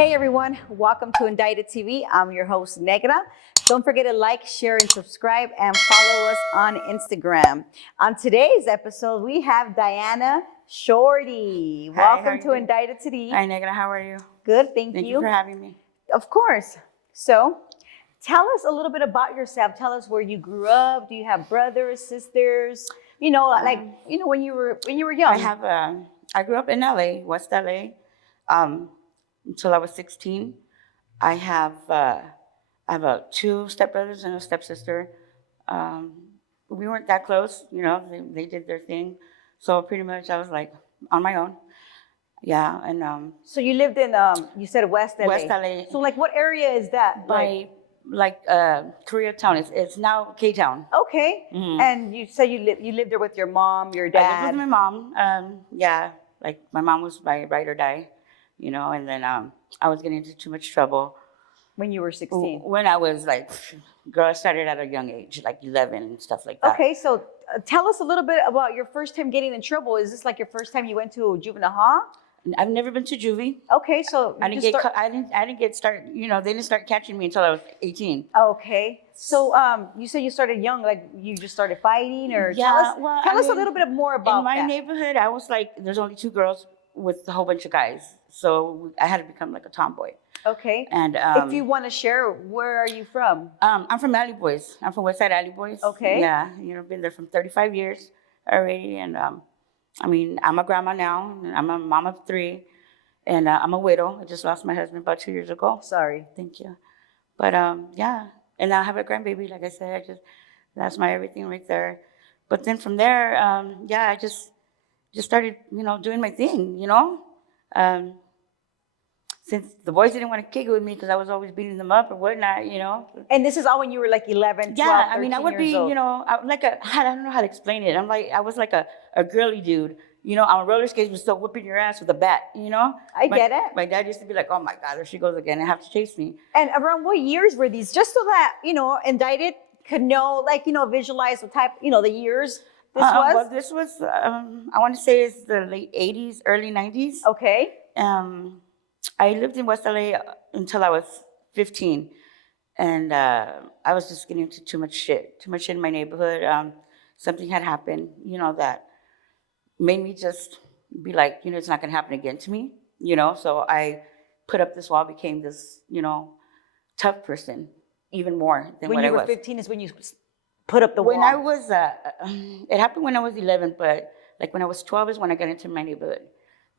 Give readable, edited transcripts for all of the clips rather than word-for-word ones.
Hey everyone, welcome to Indicted TV. I'm your host, Negra. Don't forget to like, share, and subscribe, and follow us on Instagram. On today's episode, we have Diana Shorty. Hi, how Welcome you to doing? Indicted TV. Hi, Negra. How are you? Good, thank Thank you. you for having me. Of course. So, tell us a little bit about yourself. Tell us where you grew up. Do you have brothers, sisters? When you were young. I grew up in LA, West LA, until I was 16. I have two stepbrothers and a stepsister. Um, we weren't that close, they did their thing. So pretty much I was like on my own. Yeah, and So you lived in, you said West LA. West LA. So like what area is that? by Koreatown. It's now K-Town. Okay. Mhm. And you said you lived there with your mom, your I lived dad. with my mom. Yeah, like my mom was my ride or die, and then I was getting into too much trouble When you were 16. when I was like, girl, I started at a young age, like 11 and stuff like that. Okay, so tell us a little bit about your first time getting in trouble. Is this like your first time you went to juvenile hall? I've never been to juvie. Okay, so I didn't get. I didn't get started. They didn't start catching me until I was 18. Okay, so you said you started young, like you just started fighting, or Yeah, tell us a little bit more about in my that. neighborhood, I was like, there's only two girls with a whole bunch of guys, so I had to become like a tomboy. Okay, And if you want to share, where are you from? I'm from Alley Boys. I'm from Westside Alley Boys. Okay. Yeah, been there from 35 years already, and I'm a grandma now. I'm a mom of three, and I'm a widow. I just lost my husband about 2 years ago. Sorry. Thank you. But yeah, and now I have a grandbaby. Like I said, that's my everything right there. But then from there, yeah, I just started, doing my thing. Since the boys didn't want to kick it with me because I was always beating them up or whatnot. And this is all when you were like 11, 12, Yeah, 13 I would be, years old. I don't know how to explain it. I was like a girly dude, on roller skates, but still whipping your ass with a bat, I get it. My dad used to be like, oh my God, there she goes again, and have to chase me. And around what years were these? Just so that, Indicted could know, visualize what type, the years this was? Well, this was, I want to say it's the late 80s, early 90s. Okay. I lived in West LA until I was 15. And I was just getting into too much shit in my neighborhood. Something had happened, that made me just be like, it's not going to happen again to me, So I put up this wall, became this, tough person, even more than when what I was. When you were 15 is when you put up the wall? When I was, it happened when I was 11, but like when I was 12 is when I got into my neighborhood,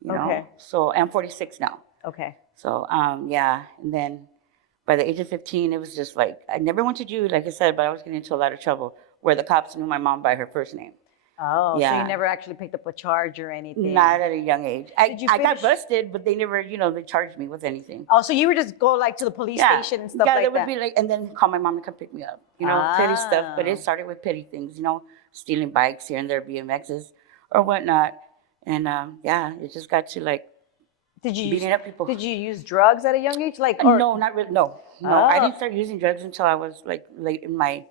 Okay. So I'm 46 now. Okay. So, yeah, and then by the age of 15, it was just like, I never went to Jew, like I said, but I was getting into a lot of trouble where the cops knew my mom by her first name. Oh, Yeah. So you never actually picked up a charge or anything? Not at a young age. Did you I got finish- busted, but they never, they charged me with anything. Oh, so you would just go to the police station and stuff yeah, like they would that? be like, and then call my mom to come pick me up, petty stuff. But it started with petty things, stealing bikes here and there, BMXs or whatnot. And yeah, it just got to like, beating up people. Did you use drugs at a young age? No, not really. No. Oh. I didn't start using drugs until I was like late in my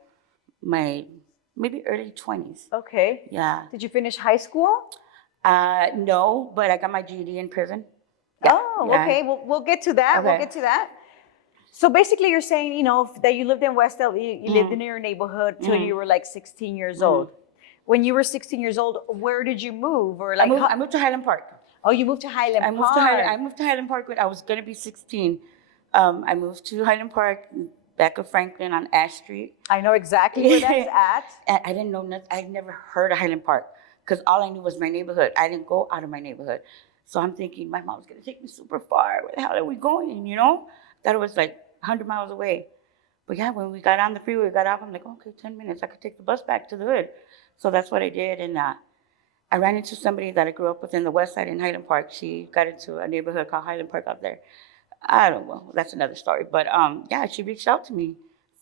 maybe early 20s. Okay. Yeah. Did you finish high school? No, but I got my GED in prison. Yeah. Oh, Yeah. okay. We'll get to that. We'll Okay. get to that. So basically, you're saying, that you lived in West LA, you lived in your neighborhood till you were like 16 years old. When you were 16 years old, where did you move? Or like, I moved to Highland Park. Oh, you moved to Highland Park. I moved to Highland Park when I was going to be 16. I moved to Highland Park, back of Franklin on Ash Street. I know exactly where that's at. And I didn't know nothing. I'd never heard of Highland Park because all I knew was my neighborhood. I didn't go out of my neighborhood. So I'm thinking, my mom's going to take me super far. Where the hell are we going, Thought it was like 100 miles away. But yeah, when we got on the freeway, we got off, I'm like, okay, 10 minutes. I could take the bus back to the hood. So that's what I did. And I ran into somebody that I grew up with in the West Side in Highland Park. She got into a neighborhood called Highland Park out there. I don't know. That's another story. But yeah, she reached out to me.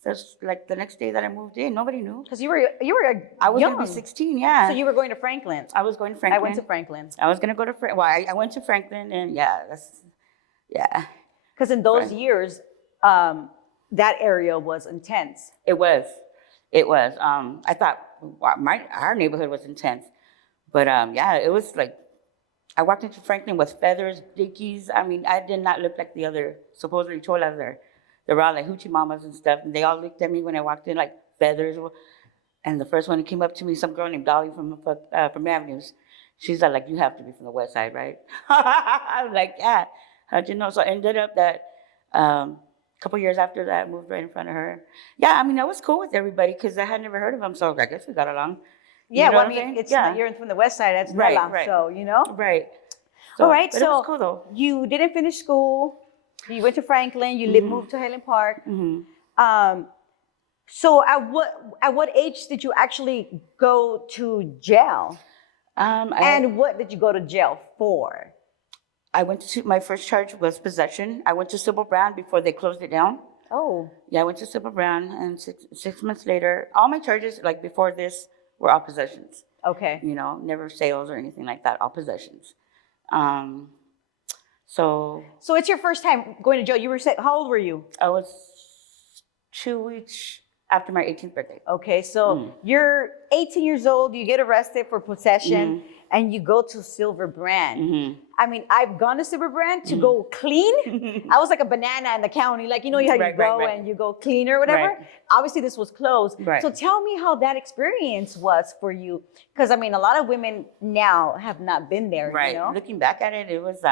Just like the next day that I moved in, nobody knew. Because you were I was young. going to be 16, yeah. So you were going to Franklin. I was going to Franklin. I went to Franklin. I was going to go to I went to Franklin, and yeah. Because in those years, that area was intense. It was. I thought our neighborhood was intense. But yeah, it was like, I walked into Franklin with feathers, dickies. I mean, I did not look like the other supposedly cholas there. They were all like hoochie mamas and stuff, and they all looked at me when I walked in like feathers. And the first one that came up to me, some girl named Dolly from Avenues. She's like, you have to be from the West Side, right? I was like, yeah. How'd you know? So I ended up that a couple years after that, I moved right in front of her. Yeah, I mean, I was cool with everybody because I had never heard of them, so I guess we got along. Yeah, You know well, I what I'm mean, saying? it's Yeah. not, you're from the West Side, that's Right, Nella, right. so, you know? Right. So, All right, but so it was cool though. you didn't finish school. You went to Franklin. You moved to Highland Park. So at what age did you actually go to jail? And what did you go to jail for? I went to my first charge was possession. I went to Civil Brown before they closed it down. Oh, Yeah, I went to Civil Brown, and six months later, all my charges like before this were all possessions. okay. You know, never sales or anything like that. All possessions. So So it's your first time going to jail. You were how old were you? I was 2 weeks after my 18th birthday. Okay, so you're 18 years old. You get arrested for possession, and you go to Silver Brand. I mean, I've gone to Silver Brand to go clean. I was like a banana in the county, like you know how you go and you go clean or whatever. Right. Obviously, this was closed. Right. So tell me how that experience was for you, because I mean, a lot of women now have not been there. Right. You know? Looking back at it, it was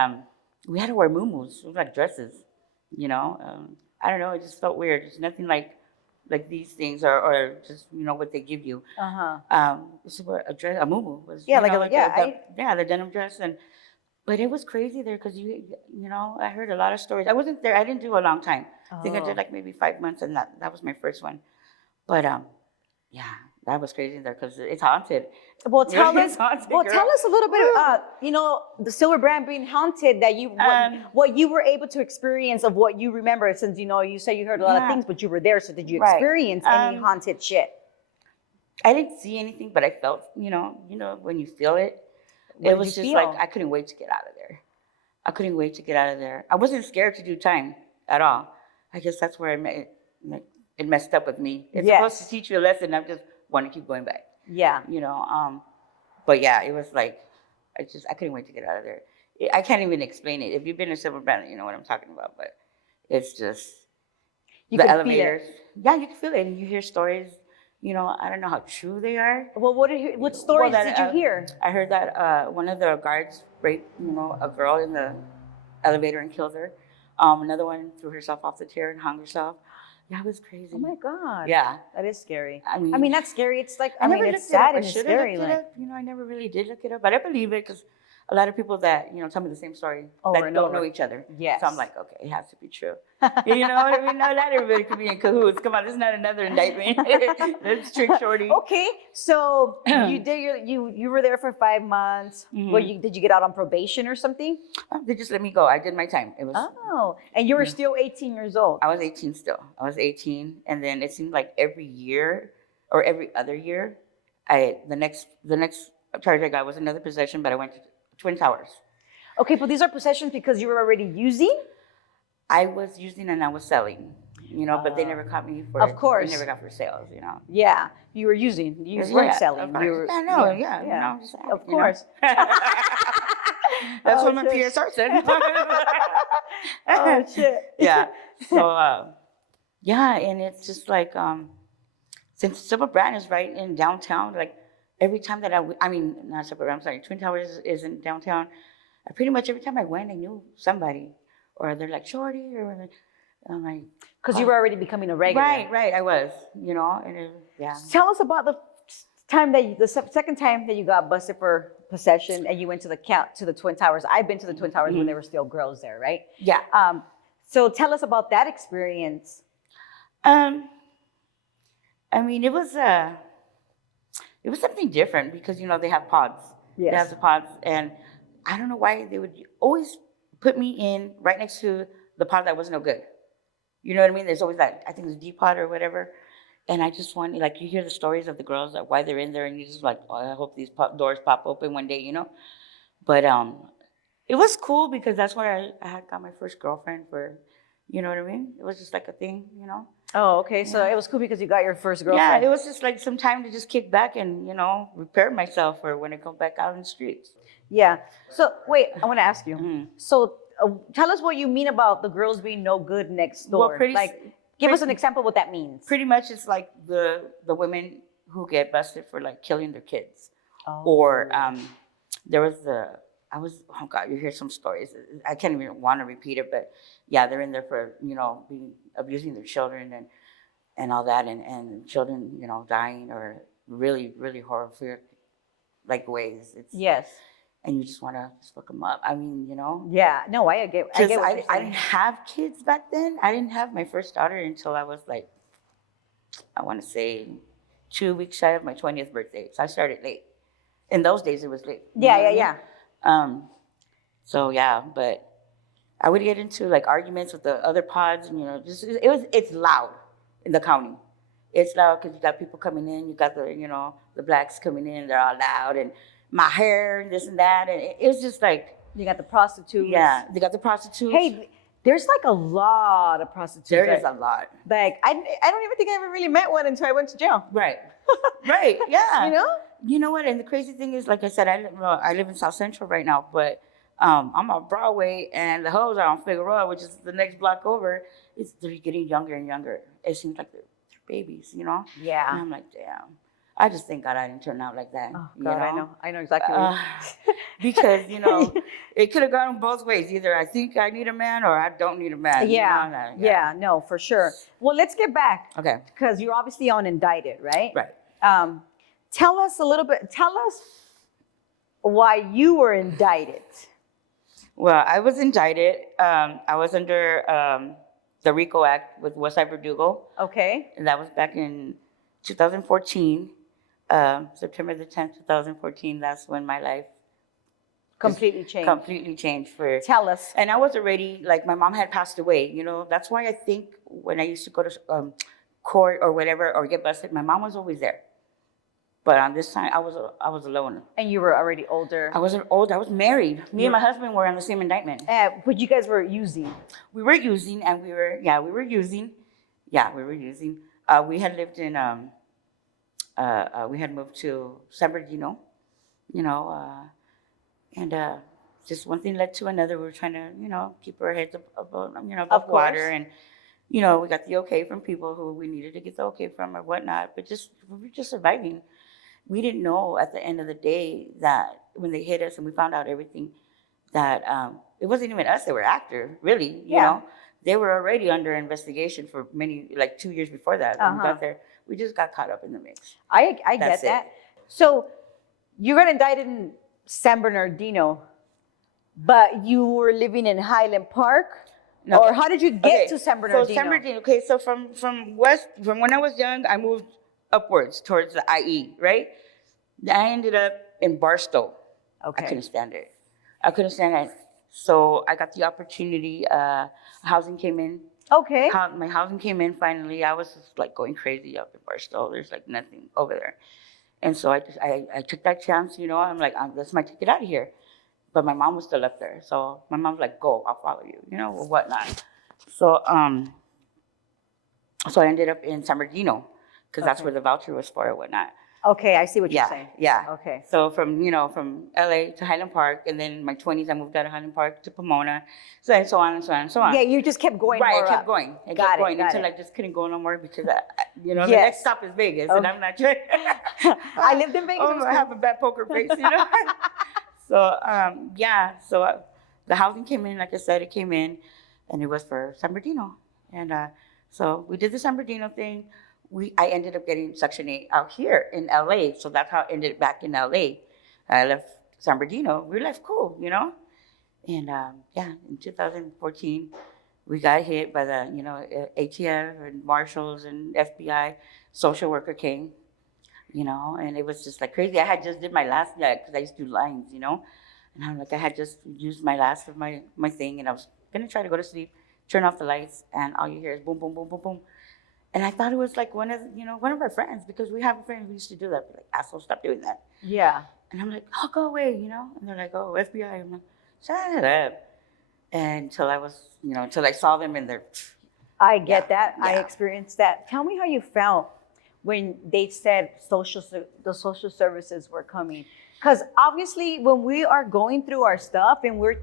we had to wear muumuus. It was like dresses. You know, I don't know. It just felt weird. It's nothing like these things or just you know what they give you. This is what a dress, a muumuu was. Yeah, you like know, the denim dress but it was crazy there because you know I heard a lot of stories. I wasn't there. I didn't do a long time. I think I did like maybe 5 months, and that was my first one. But yeah, that was crazy there because it's haunted. Well, tell us. It's haunted, Well, girl. tell us a little bit. You know, the Silver Brand being haunted. That you what you were able to experience of what you remember, since you know you say you heard a lot of things, but you were there. So did you experience any haunted shit? I didn't see anything, but I felt. You know when you feel it. It was just like I couldn't wait to get out of there. I couldn't wait to get out of there. I wasn't scared to do time at all. I guess that's where it messed up with me. It's supposed to teach you a lesson. I just want to keep going back. Yeah. You know, but yeah, it was like, I couldn't wait to get out of there. I can't even explain it. If you've been in Silver Brand, you know what I'm talking about, but it's just, the elevators. Yeah, you can feel it. And you hear stories, you know, I don't know how true they are. Well, what stories did you hear? I heard that one of the guards raped, you know, a girl in the elevator and killed her. Another one threw herself off the chair and hung herself. Yeah, it was crazy. Oh my God. Yeah. That is scary. I mean, not scary. It's like, I mean, it's sad and I it's should have scary. looked it up. You know, I never really did look it up, but I believe it because a lot of people that, you know, tell me the same story that don't know each other. Yes. So I'm like, okay, it has to be true. You know what I mean? No, not everybody could be in cahoots. Come on, this is not another indictment. Let's trick shorty. Okay, so you did you were there for 5 months. Well, did you get out on probation or something? They just let me go. I did my time. It was. Oh, and you were still 18 years old. I was 18 still. I was 18, and then it seemed like every year or every other year, the next charge I got was another possession, but I went to Twin Towers. Okay, but these are possessions because you were already using? I was using and I was selling, you know, but they never caught me for. Of course. They never got for sales, you know. Yeah, you were using. You weren't selling. You were, I know, yeah. You know, just, of course. That's what my PSR said. Oh, shit. Yeah. So, yeah, and it's just like, since Silver Brand is right in downtown, like every time that not Silver Brand, I'm sorry, Twin Towers is in downtown. Pretty much every time I went, I knew somebody. Or they're like, shorty, or I'm like. Because you were already becoming a regular. Right, I was, you know, and yeah. Tell us about the second time that you got busted for possession and you went to the Twin Towers. I've been to the Twin Towers when there were still girls there, right? Yeah. So tell us about that experience. I mean, it was something different because, you know, they have pods. Yes. They have the pods, and I don't know why they would always put me in right next to the pod that was no good. You know what I mean? There's always that, I think it's D pod or whatever. And I just want, like, you hear the stories of the girls, that why they're in there, and you just like, oh, I hope these doors pop open one day, you know? But it was cool because that's where I had got my first girlfriend for, you know what I mean? It was just like a thing, you know? Oh, okay. So it was cool because you got your first girlfriend. Yeah, it was just like some time to just kick back and, you know, repair myself for when I go back out in the streets. Yeah. So wait, I want to ask you. Mhm. So tell us what you mean about the girls being no good next Well, door. Give us an example what that means. Pretty much, it's like the women who get busted for like killing their kids, Oh. or there was oh God, you hear some stories. I can't even want to repeat it, but yeah, they're in there for abusing their children and all that, and children dying or really really horrific like ways. It's Yes. and you just want to just look them up. I mean, Yeah. No, I get. I get what you're I saying. didn't have kids back then. I didn't have my first daughter until I was like, I want to say 2 weeks shy of my 20th birthday. So I started late. In those days, it was late. Yeah, yeah, yeah. So yeah, but I would get into like arguments with the other pods, and it's loud in the county. It's loud because you got people coming in, you got the blacks coming in, they're all loud, and my hair and this and that, and it was just like You got the prostitutes. yeah, they got the prostitutes. Hey, there's like a lot of prostitutes. There is a lot. Like I don't even think I ever really met one until I went to jail. Right. Right. Yeah. You know? What? And the crazy thing is, like I said, I live in South Central right now, but I'm on Broadway, and the hoes are on Figueroa, which is the next block over. They're getting younger and younger. It seems like they're babies, Yeah. And I'm like, damn. I just thank God I didn't turn out like that. Oh God, I know exactly. What because it could have gone both ways. Either I think I need a man, or I don't need a man. Yeah. Yeah. No, for sure. Well, let's get back. Okay. Because you're obviously on Indicted, right? Right. Tell us a little bit. Tell us why you were indicted. Well, I was indicted. I was under the RICO Act with Westside Verdugo. Okay. And that was back in 2014, September the 10th, 2014. That's when my life completely changed. Completely changed for. Tell us. And I was already, like, my mom had passed away. That's why I think when I used to go to court or whatever or get busted, my mom was always there. But on this time, I was alone. And you were already older. I wasn't old. I was married. Me and my husband were on the same indictment. But you guys were using. We were using, and we were using. Yeah, we were using. We had lived in. We had moved to San Bernardino, and just one thing led to another. We were trying to, keep our heads above water, and we got the okay from people who we needed to get the okay from or whatnot. But we were just surviving. We didn't know at the end of the day that when they hit us and we found out everything, that it wasn't even us that were after, really. You know, they were already under investigation for 2 years before that. When we got there, we just got caught up in the mix. I get that. So you got indicted in San Bernardino, but you were living in Highland Park? No. Or how did you get to San Bernardino? So San Bernardino, so from when I was young, I moved upwards towards the IE, right? I ended up in Barstow. Okay. I couldn't stand it. So I got the opportunity. Housing came in. Okay. My housing came in finally. I was just like going crazy up in Barstow. There's like nothing over there. And so I took that chance, I'm like, that's my ticket out of here. But my mom was still up there. So my mom's like, go, I'll follow you, or whatnot. So so I ended up in San Bernardino because that's where the voucher was for or whatnot. Okay, I see what you're saying. Yeah. Okay. So from LA to Highland Park, and then in my 20s, I moved out of Highland Park to Pomona. So and so on and so on and so on. Yeah, you just kept going. Right, more I kept up. going. I Got kept going it, until I just couldn't go no more because the Yes. next stop is Vegas, and I'm not sure. I lived in Vegas. I have a bad poker face, So so the housing came in, like I said, it came in, and it was for San Bernardino, and so we did the San Bernardino thing. I ended up getting Section 8 out here in LA, so that's how I ended back in LA. I left San Bernardino. We left cool, and in 2014, we got hit by the ATF and marshals and FBI. Social worker came, and it was just like crazy. I had just did my last because I used to do lines, and I'm like I had just used my last of my thing, and I was gonna try to go to sleep, turn off the lights, and all you hear is boom, boom, boom, boom, boom. And I thought it was like one of our friends, because we have a friend who used to do that. Like, asshole, stop doing that. Yeah. And I'm like, oh, go away, And they're like, oh, FBI. I'm like, shut up. And until I saw them in their. I get that. Yeah. I experienced that. Tell me how you felt when they said the social services were coming. Because obviously, when we are going through our stuff and we're,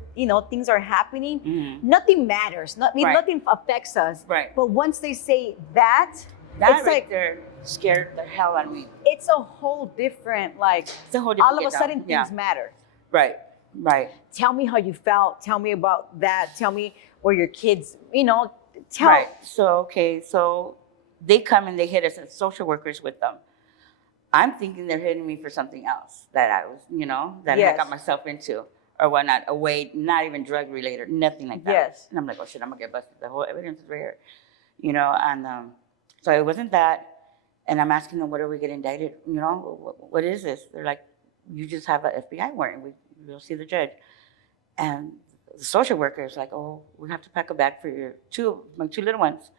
things are happening, nothing matters. Right. Nothing affects us. Right. But once they say that, That it's right like there scared the hell out of me. it's a whole different, It's a whole different all of a get sudden down. things Yeah. matter. Right. Right. Tell me how you felt. Tell me about that. Tell me where your kids, Right. So they come and they hit us as social workers with them. I'm thinking they're hitting me for something else that I was, that I Yes. got myself into or whatnot. Away, not even drug related, nothing like that. Yes. And I'm like, oh shit, I'm gonna get busted. The whole evidence is right here, And so it wasn't that. And I'm asking them, what are we getting indicted? What is this? They're like, you just have an FBI warrant. We'll see the judge. And the social worker is like, oh, we have to pack a bag for my two little ones.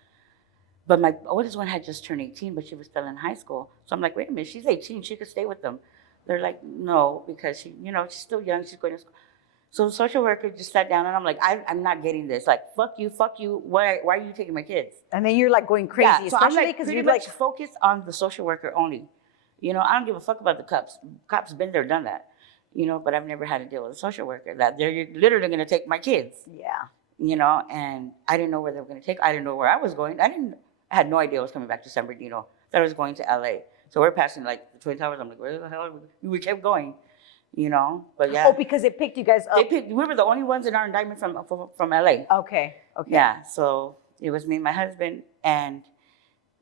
But my oldest one had just turned 18, but she was still in high school. So I'm like, wait a minute, she's 18, she could stay with them. They're like, no, because she's still young, she's going to school. So the social worker just sat down and I'm like, I'm not getting this. Like, fuck you. Why are you taking my kids? And then you're like going crazy, Yeah, so I'm especially like, because pretty you're much like, focused on the social worker only. I don't give a fuck about the cops. Cops been there, done that. But I've never had to deal with a social worker that they're literally going to take my kids. yeah. And I didn't know where they were going to take. I didn't know where I was going. I had no idea I was coming back to San Bernardino. That I was going to LA. So we're passing like the Twin Towers. I'm like, where the hell are we? We kept going, But yeah. Oh, because it picked you guys up. We were the only ones in our indictment from LA. Okay. Yeah. So it was me and my husband. And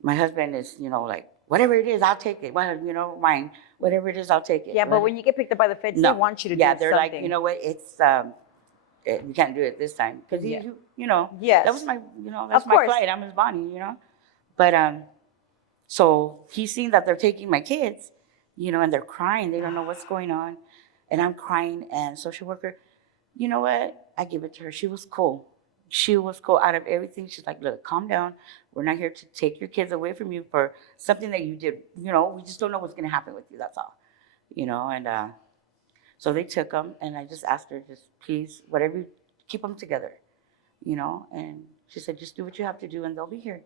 my husband is, like, whatever it is, I'll take it. Well, mine. Whatever it is, I'll take it. Yeah, but when you get picked up by the feds, No. they want you to do Yeah, something. they're like, you know what? It's we can't do it this time because Yeah. Yes. That was my that's Of my course. client. I'm his Bonnie. But so he's seen that they're taking my kids, and they're crying. They don't know what's going on, and I'm crying. And social worker, you know what? I give it to her. She was cool. She was cool out of everything. She's like, look, calm down. We're not here to take your kids away from you for something that you did. We just don't know what's going to happen with you. That's all. And so they took them, and I just asked her, just please, whatever, keep them together, And she said, just do what you have to do, and they'll be here.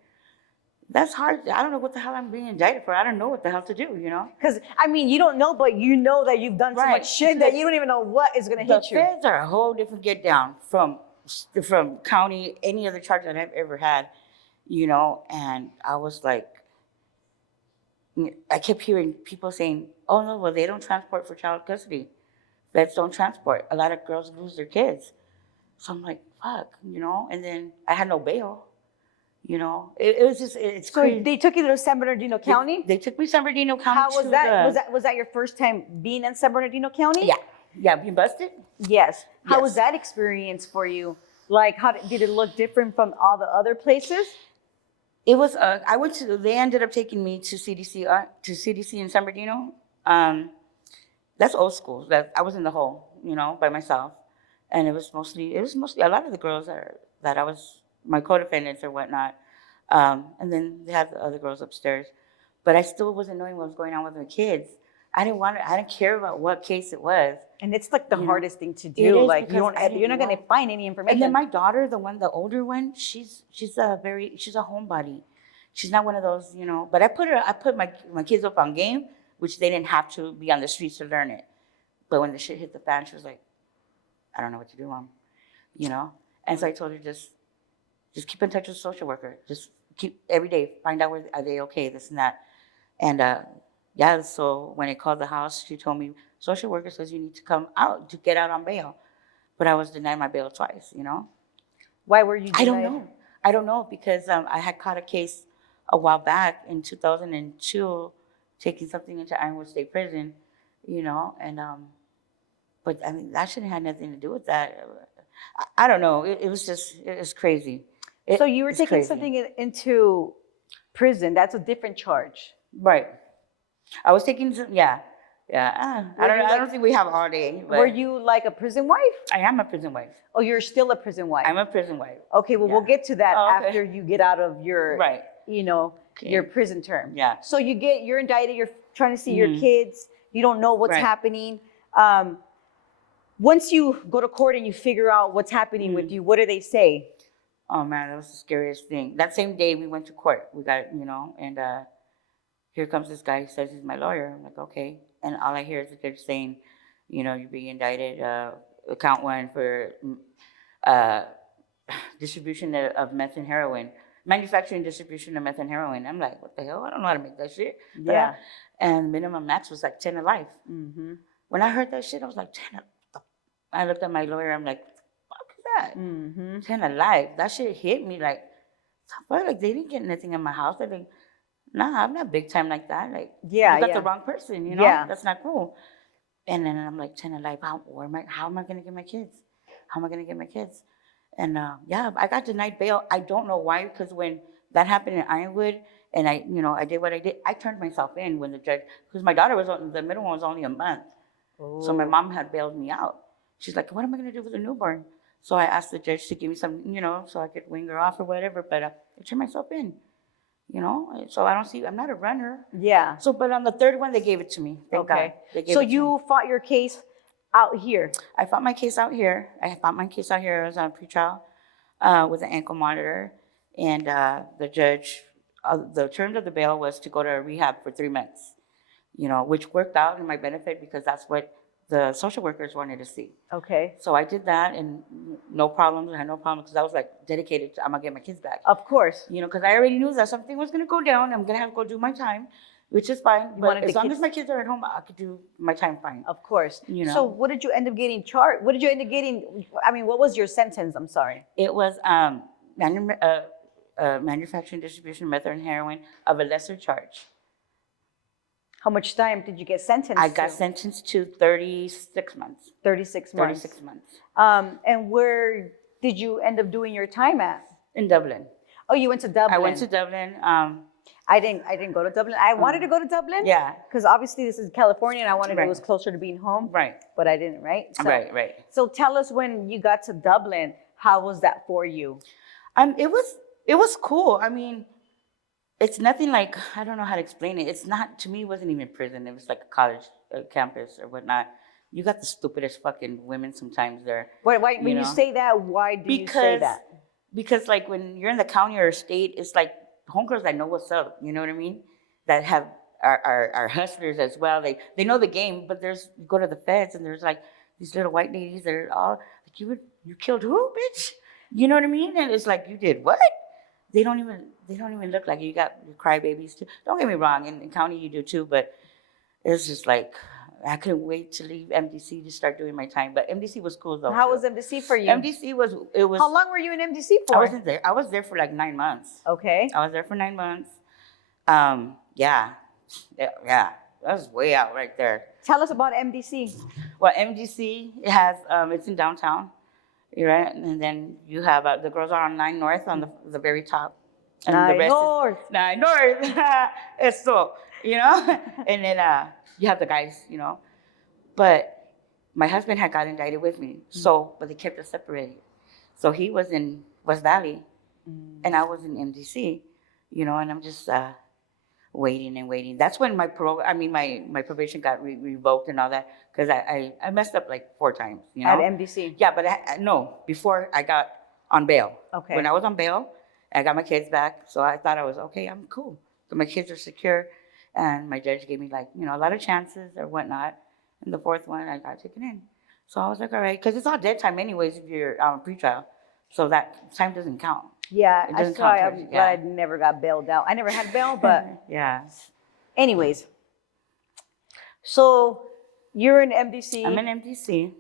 That's hard. I don't know what the hell I'm being indicted for. I don't know what the hell to do, Because, you don't know, but you know that you've done so Right. much shit that you don't even know what is going to hit you. The feds are a whole different get down from county, any other charge that I've ever had, And I was like, I kept hearing people saying, oh, no, well, they don't transport for child custody. Feds don't transport. A lot of girls lose their kids. So I'm like, fuck, And then I had no bail. It was just, it's So crazy. they took you to San Bernardino County? They took me to San Bernardino County. How was that? Was that your first time being in San Bernardino County? Yeah, being busted? Yes. How Yes. was that experience for you? Like, did it look different from all the other places? It was, they ended up taking me to CDC in San Bernardino. That's old school. I was in the hole, by myself. And it was mostly a lot of the girls that I was, my co-defendants or whatnot. And then they had the other girls upstairs. But I still wasn't knowing what was going on with my kids. I didn't care about what case it was. And it's like the hardest thing to It do. is Like because I didn't you're not going know. to find any information. And then my daughter, the older one, she's a homebody. She's not one of those, But I put my kids up on game, which they didn't have to be on the streets to learn it. But when the shit hit the fan, she was like, I don't know what to do, Mom. And so I told her just keep in touch with the social worker. Just keep every day, find out are they okay, this and that. And so when I called the house, she told me, social worker says you need to come out to get out on bail. But I was denied my bail twice, Why were you denied? I don't know because I had caught a case a while back in 2002, taking something into Ironwood State Prison, and but that shouldn't have nothing to do with that. I don't know. It was crazy. So you were taking crazy. something into prison. That's a different charge. Right. I was taking some, yeah. I don't think we have all day. But Were you like a prison wife? I am a prison wife. Oh, you're still a prison wife. I'm a prison wife. Okay, well, we'll get to that okay. after you get out of your, Right. your prison term. Yeah. So you're indicted. You're trying to see your kids. You don't know what's Right. happening. Once you go to court and you figure out what's happening with you, what do they say? Oh man, that was the scariest thing. That same day we went to court. We got, and here comes this guy. He says he's my lawyer. I'm like, okay. And all I hear is the judge saying, You know, you're being indicted. Count one for uh, distribution of meth and heroin, manufacturing distribution of meth and heroin. I'm like, what the hell? I don't know how to make that shit. Yeah. And minimum max was like 10 to life. Mm-hmm. When I heard that shit, I was like, 10 to... I looked at my lawyer. I'm like, fuck is that? Mm-hmm. 10 to life. That shit hit me like, fuck, like they didn't get anything in my house. They're like, nah, I'm not big time like that. Like, Yeah, you got yeah. the wrong person, you know? Yeah. That's not cool. And then I'm like, 10 to life. How am I going to get my kids? How am I going to get my kids? And yeah, I got denied bail. I don't know why, because when that happened in Ironwood, and I did what I did, I turned myself in when the judge, because my daughter the middle one was only a month. So my mom had bailed me out. She's like, what am I going to do with a newborn? So I asked the judge to give me some, so I could wing her off or whatever, but I turned myself in, So I'm not a runner. Yeah. So, but on the third one, they gave it to me. Thank God. They gave So it to me. you fought your case out here? I fought my case out here. I was on pretrial with an ankle monitor. And the judge, the terms of the bail was to go to rehab for 3 months, which worked out in my benefit because that's what the social workers wanted to see. Okay. So I did that and no problems. I had no problems because I was like dedicated to, I'm going to get my kids back. Of course. Because I already knew that something was going to go down. I'm going to have to go do my time, which is fine. But as long as my kids are at home, I could do my time fine. Of course. So what did you end up getting charged? What did you end up getting? I mean, what was your sentence? I'm sorry. It was manufacturing, distribution, meth and heroin of a lesser charge. How much time did you get sentenced to? I got sentenced to 36 months. 36 months. 36 months. And where did you end up doing your time at? In Dublin. Oh, you went to Dublin. I went to Dublin. I didn't go to Dublin. I wanted to go to Dublin. Yeah. Because obviously this is California and I wanted it was closer to being home. Right. But I didn't, right? So, right. So tell us when you got to Dublin, how was that for you? It was cool. I mean, it's nothing like, I don't know how to explain it. It's not, to me, it wasn't even prison. It was like a college campus or whatnot. You got the stupidest fucking women sometimes there. Why when you say that, why do you say that? Because like when you're in the county or state, it's like homegirls that know what's up, you know what I mean? That are hustlers as well. They know the game, but you go to the feds and there's like these little white ladies that are all like, you killed who, bitch? You know what I mean? And it's like, you did what? They don't even look like you got your crybabies too. Don't get me wrong, in county you do too, but it's just like, I couldn't wait to leave MDC to start doing my time. But MDC was cool though. How was MDC for you? MDC was. How long were you in MDC for? I was there for like 9 months. Okay. I was there for 9 months. Yeah. That was way out right there. Tell us about MDC. Well, MDC it's in downtown, right? And then you have the girls are on 9 North on the very top. And 9 North. 9 North. It's so, and then you have the guys, But my husband had got indicted with me, but they kept us separated. So he was in West Valley, and I was in MDC, and I'm just waiting and waiting. That's when my probation got revoked and all that, because I messed up like 4 times, At MDC? Yeah, but no, before I got on bail. Okay. When I was on bail, I got my kids back, so I thought I was okay, I'm cool. So my kids are secure, and my judge gave me like, a lot of chances or whatnot. And the 4th one, I got taken in. So I was like, all right, because it's all dead time anyways if you're on pretrial. So that time doesn't count. Yeah, it doesn't count. count. I'm glad I never got bailed out. I never had bail, but yeah. Anyways, so you're in MDC. I'm in MDC.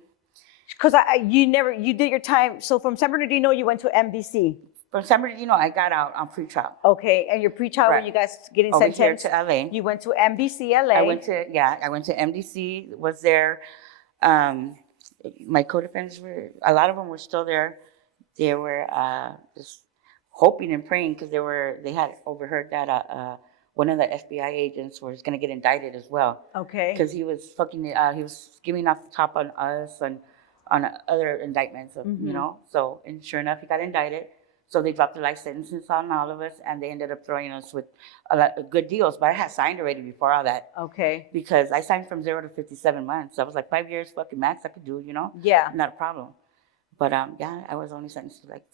Because you did your time. So from San Bernardino, you went to MDC. From San Bernardino, I got out on pretrial. Okay, and your pretrial, when you guys getting over sentenced here to LA. You went to MDC LA. I went to MDC. Was there. My co-defendants a lot of them were still there. They were just hoping and praying because they had overheard that one of the FBI agents was going to get indicted as well. Okay. Because he was he was skimming off the top on us and on other indictments, So, and sure enough, he got indicted. So they dropped the life sentences on all of us, and they ended up throwing us with a lot of good deals. But I had signed already before all that. Okay. Because I signed from 0 to 57 months. So I was like, 5 years fucking max I could do, Yeah. Not a problem. But I was only sentenced to like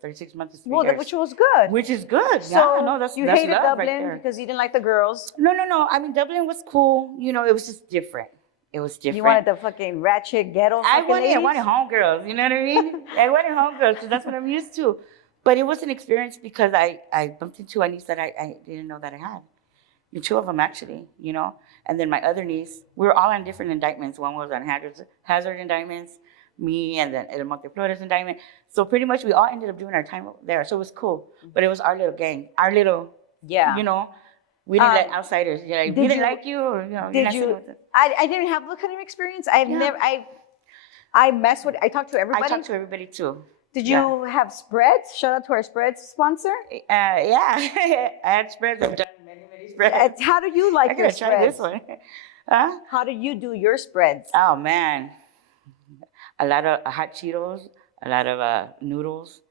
36 months to 3 years. Well, which was good. Which is good. So no, that's you that's hated love Dublin right there. because you didn't like the girls. No. I mean, Dublin was cool. It was just different. It was different. You wanted the fucking ratchet ghetto I fucking ladies? wanted homegirls, you know what I mean? I wanted homegirls because that's what I'm used to. But it was an experience because I bumped into a niece that I didn't know that I had. Two of them actually, you know. And then my other niece, we were all on different indictments. One was on hazard indictments, me, and then El Monte Flores indictment. So pretty much we all ended up doing our time there. So it was cool. But it was our little gang, our little, Yeah. you know. We didn't let outsiders. You know, like, we didn't like you, or you know. Did you? I didn't have that kind of experience. I've never. I mess with. I talk to everybody. I talk to everybody too. Did you have spreads? Shout out to our spreads sponsor. Yeah, I had spreads. I've done many spreads. How do you like your spreads? Try this one. Huh? How do you do your spreads? Oh man, a lot of hot Cheetos, a lot of noodles.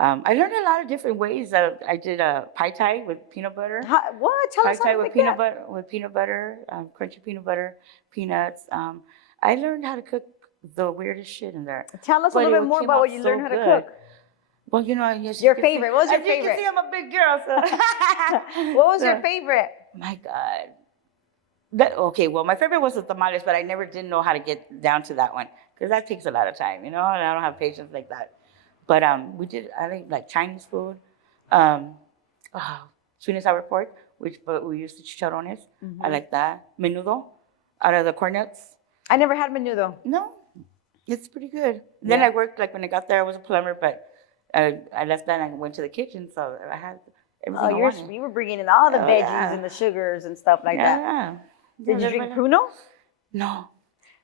I learned a lot of different ways. I did a pie tie with peanut butter. What? Tell us how to make that. With peanut butter, crunchy peanut butter, peanuts. I learned how to cook the weirdest shit in there. Tell us a little bit more about what you learned how to cook. Well, you know, your favorite. What was your favorite? You can see, I'm a big girl. So. What was your favorite? My God. Okay, well, my favorite was the tamales, but I never did know how to get down to that one because that takes a lot of time, you know, and I don't have patience like that. But I like Chinese food, sweet and sour pork, but we used to chicharrones. Mm-hmm. I like that. Menudo, out of the corn nuts. I never had menudo. No, it's pretty good. Yeah. Then I worked, like when I got there, I was a plumber, but I left that and I went to the kitchen, so I had everything. You were bringing in all the veggies and the sugars and stuff like that. Yeah. Did you drink Pruno? No.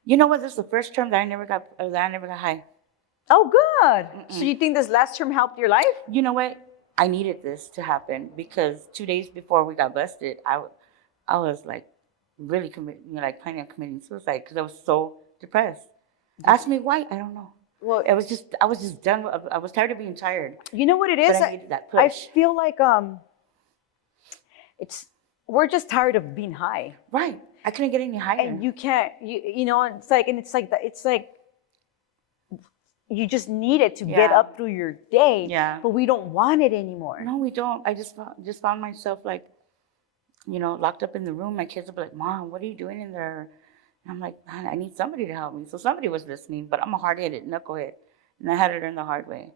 You know what? This is the first term that I never got high. Oh, good. Mm-mm. So you think this last term helped your life? You know what? I needed this to happen because 2 days before we got busted, I was like really planning on committing suicide because I was so depressed. Ask me why? I don't know. Well, I was just done. I was tired of being tired. You know what it is? But I needed that push. I feel like we're just tired of being high. Right. I couldn't get any higher. And you can't. You know, it's like you just need it to get up through your day. Yeah. But we don't want it anymore. No, we don't. I just found myself like, you know, locked up in the room. My kids would be like, "Mom, what are you doing in there?" And I'm like, "Man, I need somebody to help me." So somebody was listening, but I'm a hard-headed knucklehead, and I had to learn the hard way.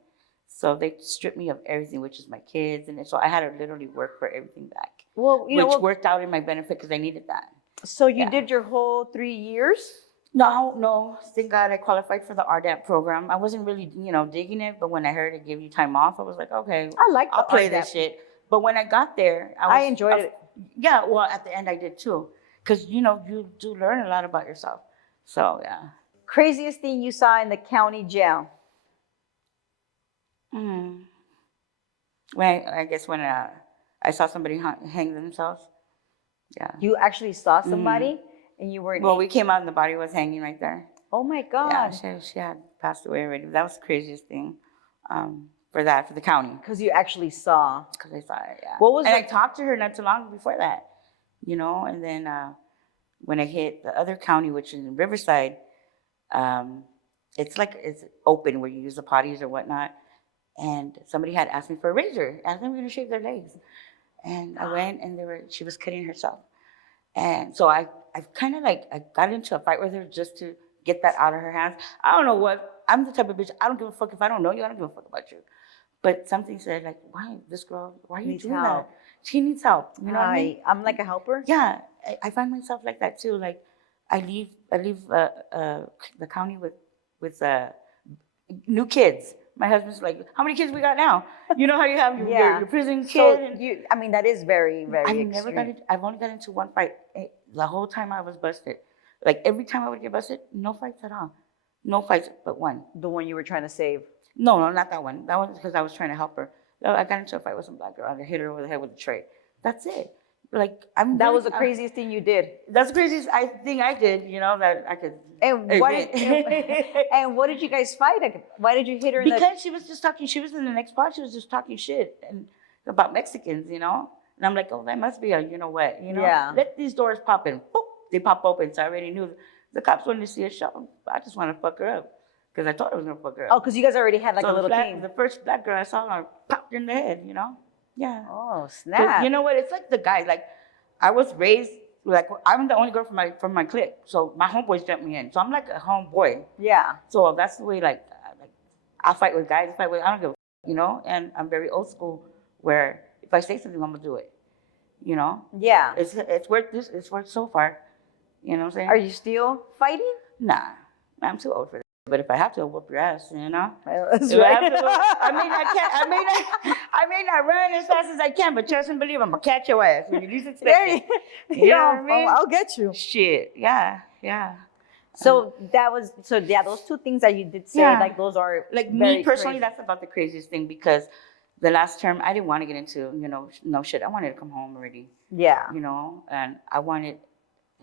So they stripped me of everything, which is my kids, and so I had to literally work for everything back. Well, which worked out in my benefit because I needed that. So you did your whole 3 years? No. Thank God I qualified for the RDAP program. I wasn't really, digging it, but when I heard it give you time off, I was like, okay, I'll play this shit. But when I got there, I enjoyed it. Yeah, well, at the end I did too. Because, you do learn a lot about yourself. So, yeah. Craziest thing you saw in the county jail? When I saw somebody hang themselves. Yeah. You actually saw somebody and you weren't... Well, we came out and the body was hanging right there. Oh my God. Yeah, she had passed away already. That was the craziest thing for the county. Because you actually saw. Because I saw it, yeah. I talked to her not too long before that, and then when I hit the other county, which is in Riverside, it's open where you use the potties or whatnot. And somebody had asked me for a razor. I think we're going to shave their legs. And I went and she was cutting herself. And so I kind of I got into a fight with her just to get that out of her hands. I don't know what, I'm the type of bitch, I don't give a fuck if I don't know you, I don't give a fuck about you. But something said why are you doing that? She needs help. You know what I mean? I'm like a helper? Yeah, I find myself like that too. Like I leave the county with new kids. My husband's like, how many kids we got now? You know how you have your prison kid? So that is very, very extreme. I've only got into one fight. The whole time I was busted. Like every time I would get busted, no fights at all. No fights but one. The one you were trying to save? No, not that one. That was because I was trying to help her. I got into a fight with some black girl. I hit her over the head with a tray. That's it. That was the craziest thing you did. That's the craziest thing I did, that I could. And what did you guys fight? Why did you hit her? Because she was just talking. She was in the next part. She was just talking shit about Mexicans, And I'm like, oh, that must be a what, Yeah. Let these doors pop in. Boop, they pop open. So I already knew the cops wanted to see a show. I just want to fuck her up because I thought I was gonna fuck her up. Oh, because you guys already had a little team. The first black girl I saw, I popped in the head. Yeah. Oh, snap. You know what? It's like the guys. Like I was raised like I'm the only girl from my clique, so my homeboys jumped me in. So I'm like a homeboy. Yeah. So that's the way like I fight with guys, I don't give a and I'm very old school where if I say something, I'm gonna do it. Yeah. It's worked so far. You know what I'm saying? Are you still fighting? Nah, I'm too old for that. But if I have to, I'll whoop your ass. That's If I right. have to, I may not run as fast as I can, but trust and believe I'm gonna catch your ass when you least expect it. You know what I mean? I'll get you. Shit, yeah. So those two things that you did say, Yeah. like those are Like very me personally, crazy. that's about the craziest thing because the last term I didn't want to get into, no shit. I wanted to come home already. Yeah. And I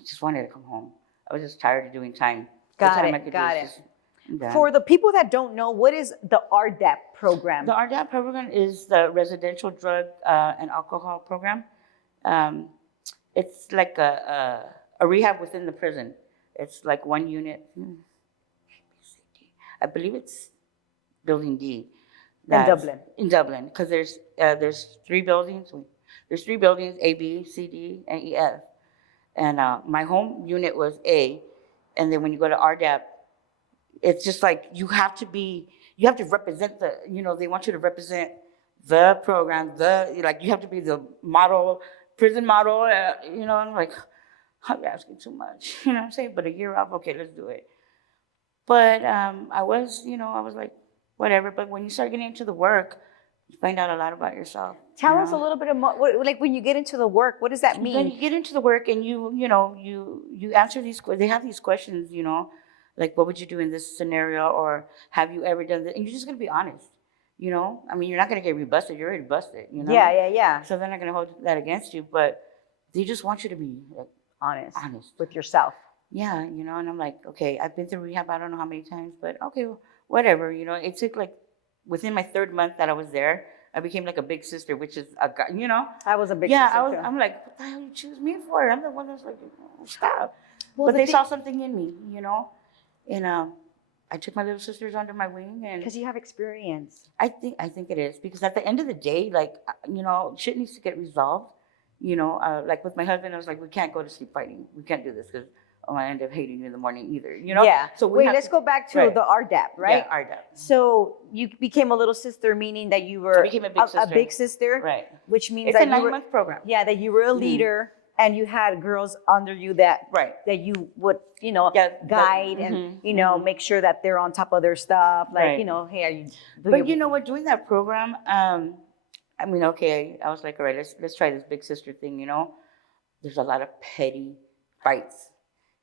just wanted to come home. I was just tired of doing time. Got it. Done. For the people that don't know, what is the RDAP program? The RDAP program is the Residential Drug and Alcohol Program. It's like a rehab within the prison. It's like one unit. I believe it's Building D. In Dublin, because there's 3 buildings. There's 3 buildings: A, B, C, D, and E, F. And my home unit was A, and then when you go to RDAP, it's just like you have to represent they want you to represent the program, you have to be the model, prison model, I'm like, I'm asking too much, you know what I'm saying? But a year off, okay, let's do it. But I was like, whatever. But when you start getting into the work, you find out a lot about yourself. Tell us a little bit about like when you get into the work, what does that mean? When you get into the work and you answer they have these questions, like what would you do in this scenario, or have you ever done this? And you're just gonna be honest, I mean, you're not gonna get rebusted. You're already busted, Yeah. So they're not gonna hold that against you, but they just want you to be like, honest with yourself. Yeah, and I'm like, okay, I've been through rehab, I don't know how many times, but okay, whatever, It took like within my 3rd month that I was there, I became like a big sister, which is a guy, I was a big sister too. I'm like, what the hell you choose me for? I'm the one that's like, stop. Well, but they saw something in me, and I took my little sisters under my wing, and because you have experience. I think it is, because at the end of the day, like, shit needs to get resolved. Like with my husband, I was like, we can't go to sleep fighting. We can't do this because I end up hating you in the morning either. Yeah. So let's go back to the RDAP, right? Yeah, RDAP. So you became a little sister, meaning that you were I became a big sister. Right. Which means it's that a 9-month program. Yeah, that you were a leader and you had girls under you that you would guide and make sure that they're on top of their stuff. Like hey, are you? But you know what? Doing that program, I mean, okay, I was like, all right, let's try this big sister thing. There's a lot of petty fights.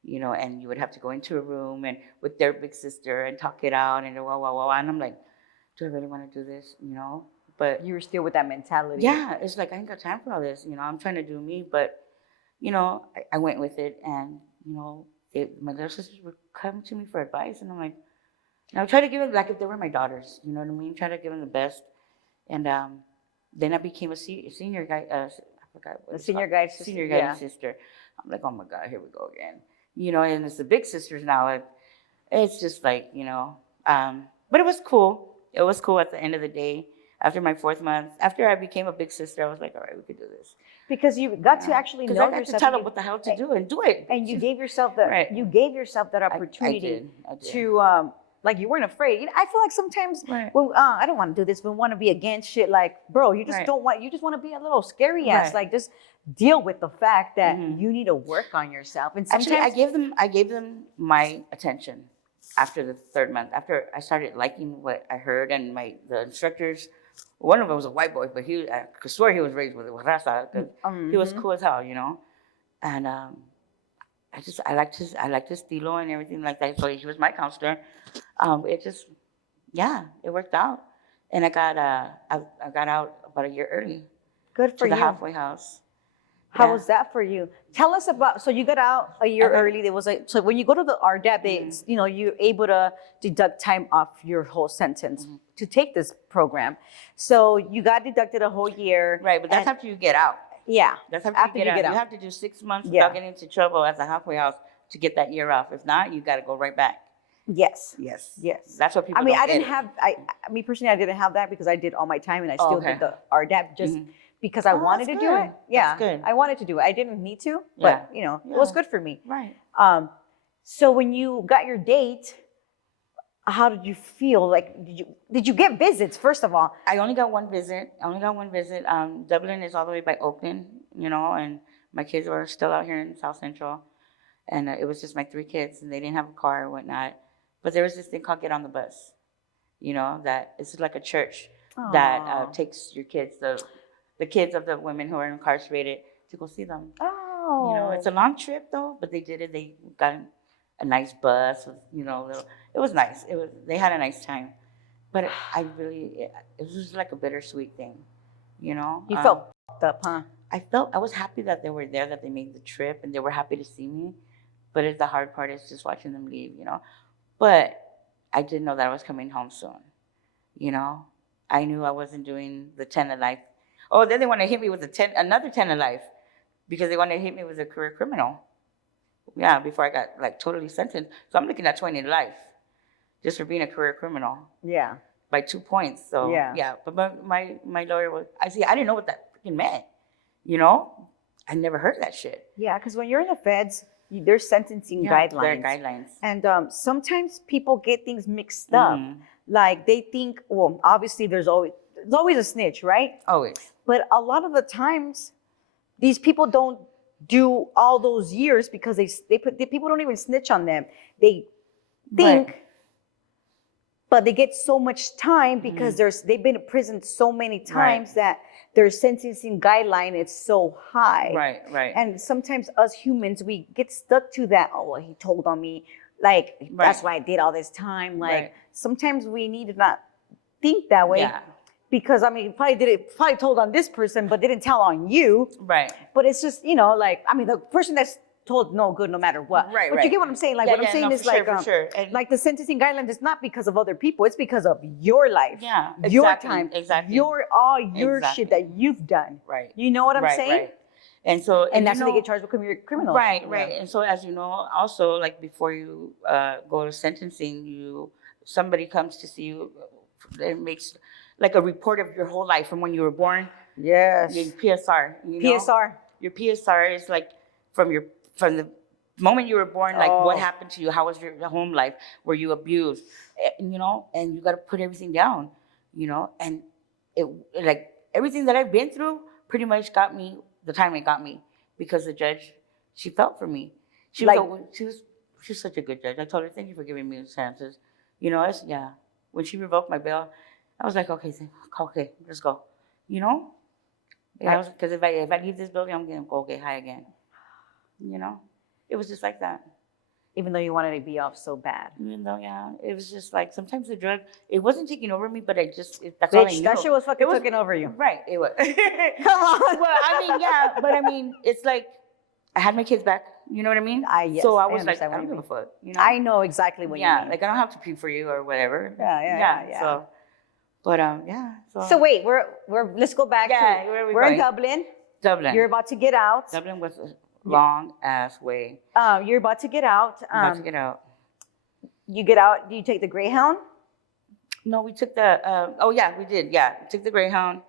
And you would have to go into a room and with their big sister and talk it out and and I'm like, do I really want to do this? But you were still with that mentality. Yeah, it's like I ain't got time for all this. I'm trying to do me, but I went with it, and my little sisters would come to me for advice, and I'm like, I would try to give them, like if they were my daughters, you know what I mean? Try to give them the best, and then I became a senior guy. I forgot what senior guide sister. Senior guiding sister. I'm like, oh my God, here we go again. And it's the big sisters now. It's just like, but it was cool. It was cool at the end of the day. After my 4th month, after I became a big sister, I was like, all right, we could do this. Because you got to actually know yourself. I got to tell them what the hell to do and do it. And you gave yourself that opportunity to like you weren't afraid. I feel like sometimes well, I don't want to do this, but want to be against shit. Like, bro, you just don't want. You just want to be a little scary ass. Like, just deal with the fact that you need to work on yourself. And sometimes I gave them my attention after the 3rd month. After I started liking what I heard, and the instructors. One of them was a white boy, but I could swear he was raised with raza. He was cool as hell, And I liked his estilo and everything like that. So he was my counselor. It worked out, and I got out about a year early. Good for you. To the halfway house. How was that for you? Tell us about. So you got out a year early. There was so when you go to the RDAP, you're able to deduct time off your whole sentence to take this program. So you got deducted a whole year. Right, but that's after you get out. Yeah, that's after you get out. You have to do 6 months without getting into trouble at the halfway house to get that year off. If not, you got to go right back. Yes. That's what people. I mean, I didn't have. Me personally, I didn't have that because I did all my time and I still did the RDAP just because I Oh, wanted that's to do it. good. Yeah, That's good. I wanted to do it. I didn't need to, Yeah. but it was Yeah. good for me. Right. So when you got your date, how did you feel? Like, did you get visits first of all? I only got one visit. Dublin is all the way by Oakland, and my kids were still out here in South Central. And it was just my 3 kids, and they didn't have a car or whatnot. But there was this thing called Get on the Bus, that it's like a church that Aw. takes your kids, the kids of the women who are incarcerated, to go see them. Oh, It's a long trip though, but they did it. They got a nice bus with, it was nice. They had a nice time. But it was like a bittersweet thing, you felt fucked up, huh? I was happy that they were there, that they made the trip, and they were happy to see me. But the hard part is just watching them leave, But I didn't know that I was coming home soon, I knew I wasn't doing the 10 of life. Oh, then they want to hit me with another 10 of life, because they want to hit me with a career criminal. Yeah, before I got like totally sentenced. So I'm looking at 20 to life just for being a career criminal. Yeah. By 2 points. So Yeah. But my lawyer I didn't know what that freaking meant. I never heard that shit. Yeah, because when you're in the feds, there's sentencing There are guidelines. guidelines. And sometimes people get things mixed up. Like they think, well, obviously there's always a snitch, right? Always. But a lot of the times, these people don't do all those years because people don't even snitch on them. They think, Right. but they get so much time because they've been in prison so many times that their sentencing guideline is so high. Right. And sometimes us humans, we get stuck to that. Oh, well, he told on me. Like, that's why I did all this time. Like, sometimes we need to not think that way. Yeah. Because, I mean, probably told on this person, but didn't tell on you. Right. But it's just, the person that's told no good no matter what. Right, But you get what I'm saying? Like, what I'm saying is like, for sure. And like the sentencing guidelines is not because of other people. It's because of your life. Yeah, Your exactly, time. exactly. Your shit that you've done. Right. You know what I'm saying? Right. And so, And that's when they get charged with criminals. Right. Yeah. And so, as you know, also, like before you go to sentencing, somebody comes to see you and makes like a report of your whole life from when you were born. Yes. Your PSR. PSR. Your PSR is like from the moment you were born, like what happened to you? How was your home life? Were you abused? And you got to put everything down, and it like everything that I've been through pretty much got me the time it got me, because the judge, she felt for me. She's such a good judge. I told her, thank you for giving me the chances. When she revoked my bail, I was like, okay, let's go. Because if I leave this building, I'm gonna go get high again. It was just like that. Even though you wanted to be off so bad. Even though, it was just like sometimes the drug, it wasn't taking over me, but that's all I knew. That shit was fucking taking over you. Right, it was. Come on. Well, but it's like I had my kids back. You know what I mean? Yes, so I was like, understand I what don't you give a mean. fuck. I know exactly what you mean. Like I don't have to pee for you or whatever. Yeah. So, but So wait, we're let's go back. Yeah, to, where are we we're in going? Dublin. You're about to get out. Dublin was a long ass way. You're about to get out. About to get out. You get out. Do you take the Greyhound? No, we took the. We did. Yeah, we took the Greyhound.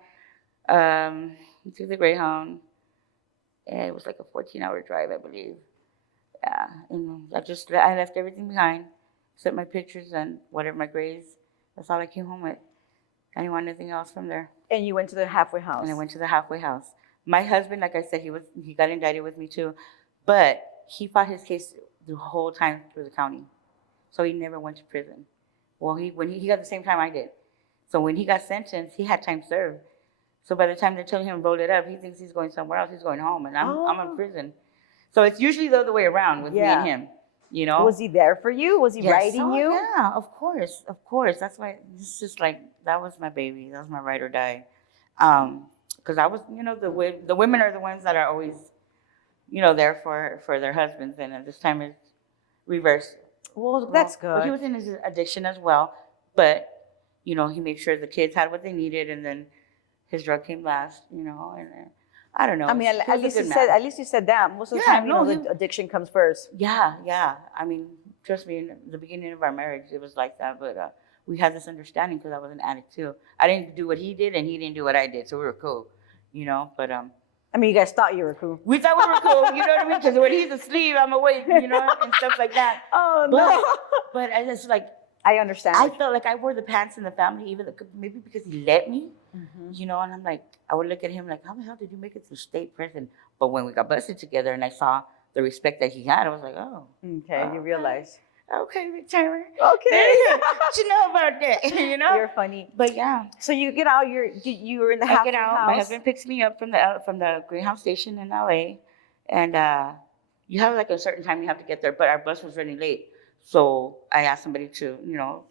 And it was like a 14-hour drive, I believe. Yeah, and I left everything behind, except my pictures and whatever, my grades. That's all I came home with. I didn't want anything else from there. And you went to the halfway house. And I went to the halfway house. My husband, like I said, he got indicted with me too, but he fought his case the whole time through the county, so he never went to prison. Well, when he got the same time I did, so when he got sentenced, he had time served. So by the time they're telling him roll it up, he thinks he's going somewhere else. He's going home, and I'm in prison. So it's usually the other way around with me and him. Was he there for you? Was he writing you? Yeah, of course. That's why it's just like that was my baby. That was my ride or die. Because I was, the women are the ones that are always, there for their husbands, and at this time it's reversed. Well, that's good. But he was in his addiction as well, but he made sure the kids had what they needed, and then his drug came last. And I don't know. I mean, at least you said that. Most of the time, the addiction comes first. Yeah. I mean, trust me, in the beginning of our marriage, it was like that. But we had this understanding because I was an addict too. I didn't do what he did, and he didn't do what I did, so we were cool. you know. But I mean, you guys thought you were cool. we thought we were cool, you know what I mean? Because when he's asleep, I'm awake, you know, and stuff like that. Oh, But, no. but I just like, I understand. I felt like I wore the pants in the family, even maybe because he let me, you know, and I'm like, I would look at him like, how the hell did you make it to state prison? But when we got busted together and I saw the respect that he had, I was like, oh. Okay, you realize. Okay, return. Okay. What you know about that? You know? You're funny. But yeah. So you get out, you were in the I halfway get out. house. My husband picks me up from the Greyhound station in LA, and you have like a certain time you have to get there. But our bus was running late, so I asked somebody to, you know,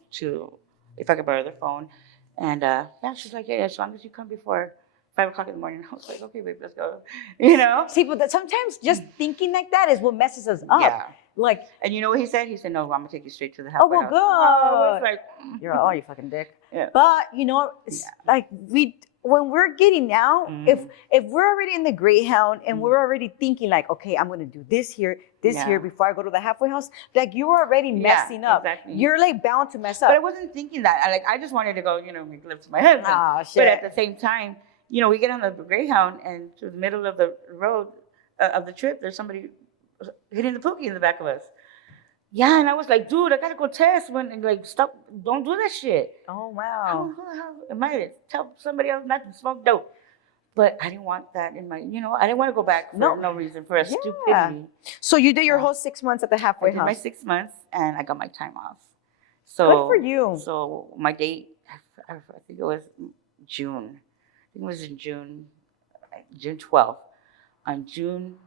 if I could borrow their phone, and yeah, she's like, yeah, as long as you come before 5 o'clock in the morning. I was like, okay, babe, let's go. You know. See, but sometimes just thinking like that is what messes us up. Yeah. Like, and you know what he said? He said, no, I'm gonna take you straight to the halfway house. good. I was like, You're oh, you fucking dick. Yeah. But you know, it's like when we're getting out, if we're already in the Greyhound and we're already thinking like, okay, I'm gonna do this here before I go to the halfway house, like you're already messing up. Exactly. You're like bound to mess up. But I wasn't thinking that. I just wanted to go, you know, make love to my husband. Oh, shit. But at the same time, you know, we get on the Greyhound and to the middle of the road of the trip, there's somebody hitting the pookie in the back of us. Yeah, and I was like, dude, I gotta go test. Like, stop, don't do that shit. Oh, wow. How am I to tell somebody else not to smoke dope? But I didn't want that in my, you know, I didn't want to go back for no reason, for a stupidity. So you did your whole 6 months at the halfway I did house. my 6 months, and I got my time off. So good for you. So my date, I think it was June. I think it was in June 12th. On June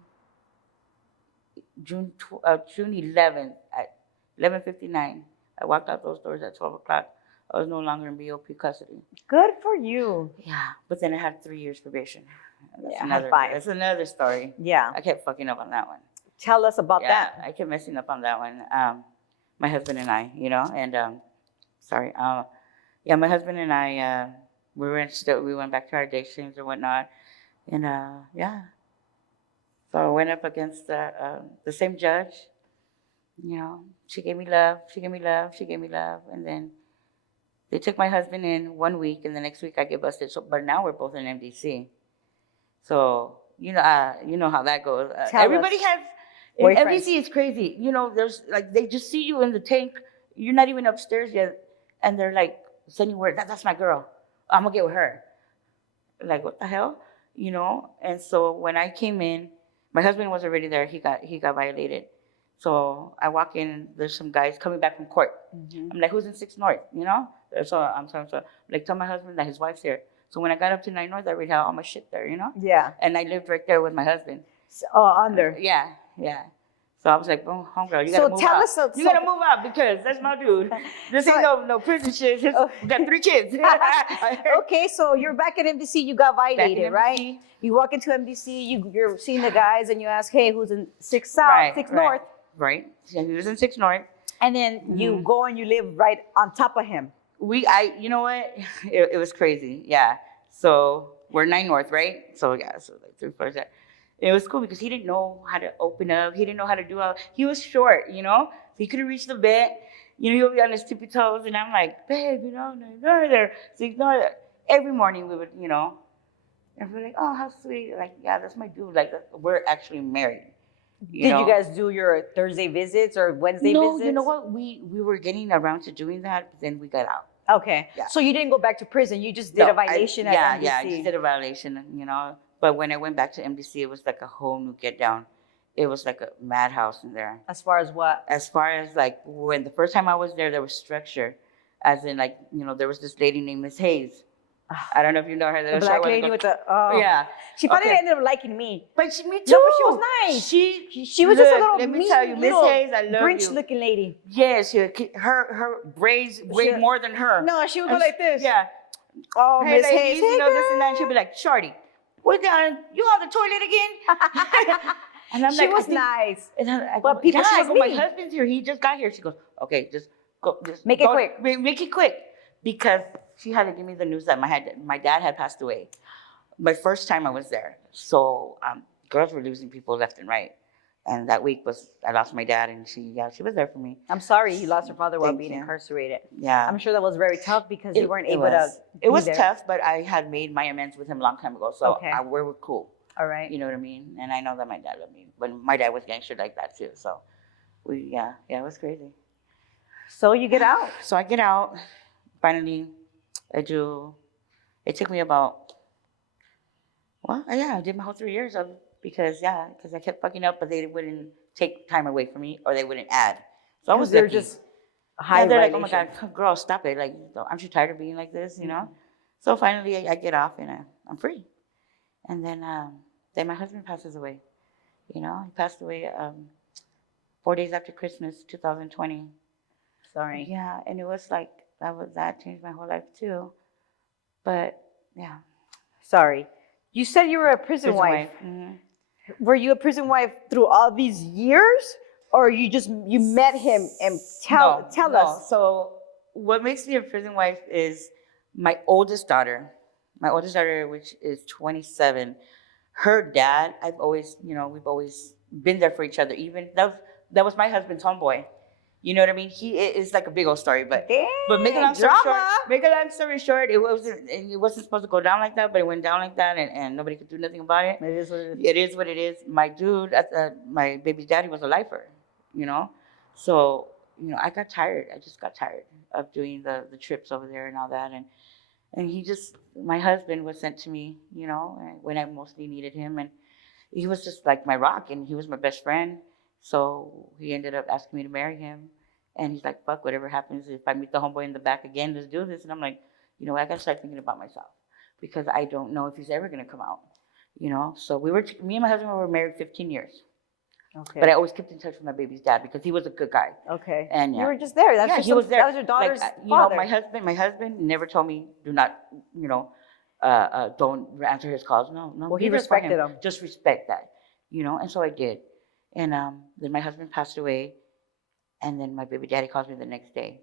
11th at 11:59, I walked out those doors at 12 o'clock. I was no longer in BOP custody. Good for you. Yeah, but then I had 3 years probation. That's another story. Yeah. I kept fucking up on that one. Tell us about that. I kept messing up on that one. My husband and I, you know, and my husband and I, we went back to our day streams or whatnot, and so I went up against the same judge. You know, she gave me love, and then they took my husband in 1 week, and the next week I get busted. So, but now we're both in MDC. So you know how that goes. Everybody has. MDC is crazy. You know, there's like they just see you in the tank. You're not even upstairs yet, and they're like sending word. That's my girl. I'm gonna get with her. Like what the hell, you know? And so when I came in, my husband was already there. He got violated. So I walk in. There's some guys coming back from court. I'm like, who's in 6 North? You know? So I'm like, tell my husband that his wife's here. So when I got up to 9 North, I already had all my shit there. You know? Yeah. And I lived right there with my husband. Under. Yeah. So I was like, "Boom, homegirl, you gotta move out. You gotta move out because that's my dude. This ain't no prison shit. We got 3 kids." Okay, so you're back at MDC. You got violated, right? You walk into MDC. You're seeing the guys, and you ask, "Hey, who's in 6 South, 6 North?" Right. Yeah, he was in 6 North. And then you go and you live right on top of him. You know what? It was crazy. Yeah. So we're 9 North, right? So yeah, so like 3 floors there. It was cool because he didn't know how to open up. He didn't know how to do all. He was short, you know. So he couldn't reach the bed. You know, he'll be on his tippy toes, and I'm like, babe, you know, no, there. So ignore that. Every morning we would, you know, and we're like, oh, how sweet. Like, yeah, that's my dude. Like, we're actually married. Did you guys do your Thursday visits or Wednesday visits? No, you know what? We were getting around to doing that, but then we got out. Okay. Yeah. So you didn't go back to prison. You just did a violation at MDC. Yeah, I just did a violation, you know. But when I went back to MDC, it was like a whole new get down. It was like a madhouse in there. As far as what? As far as like when the first time I was there was structure. As in like, you know, there was this lady named Miss Hayes. I don't know if you know her. The black lady with the, yeah. She probably ended up liking me. But me too. No, but she was nice. She was just a little let me tell you, Miss Hayes, I love Grinch you. looking lady. Yes, her braids weighed more than her. No, she would go like this. Yeah. Oh, hey, Miss ladies, Hayes, you know, this and that. And she'd be like, shorty, what down? You on the toilet again? And I'm she was nice. And I but people, she was my husband's here. He just got here. She goes, okay, just go. Make it quick. Make it quick. Because she had to give me the news that my dad had passed away. My first time I was there. So girls were losing people left and right. And that week I lost my dad, and she was there for me. I'm sorry you lost your father while Thank being you. incarcerated. Yeah. I'm sure that was very tough because you weren't It able to was. It be was there. tough, but I had made my amends with him a long time ago, so Okay. we were cool. All right. You know what I mean? And I know that my dad loved me, but my dad was gangster like that too. So it was crazy. So you get out. So I get out. Finally, it took me about, I did my whole 3 years of because I kept fucking up, but they wouldn't take time away from me or they wouldn't add. So I was They're lucky. just high they're violation. like, oh my God, girl, stop it. Like, aren't you tired of being like this, you know? So finally I get off and I'm free. And then my husband passes away. You know, he passed away 4 days after Christmas, 2020. Sorry. Yeah, and it was like, that changed my whole life too. But yeah. Sorry. You said you were a prison wife. Mhm. Were you a prison wife through all these years? Or you met him and tell us? So what makes me a prison wife is my oldest daughter, which is 27, her dad, we've always been there for each other. Even that was my husband's homeboy. You know what I mean? It's like a big old story, but make a long story short, it wasn't supposed to go down like that, but it went down like that, and nobody could do nothing about it. It is what it is. It is what it is. My dude, my baby's daddy was a lifer, you know, so I got tired. I just got tired of doing the trips over there and all that, and my husband was sent to me, when I mostly needed him, and he was just like my rock, and he was my best friend. So he ended up asking me to marry him. And he's like, fuck, whatever happens, if I meet the homeboy in the back again, let's do this. And I'm like, I got to start thinking about myself because I don't know if he's ever going to come out, So me and my husband were married 15 years. Okay. But I always kept in touch with my baby's dad because he was a good guy. Okay. And you were just there. He was there. That was your daughter's father. My husband never told me, do not, don't answer his calls. No. Well, he respected him. Just respect that, and so I did. And then my husband passed away, and then my baby daddy calls me the next day,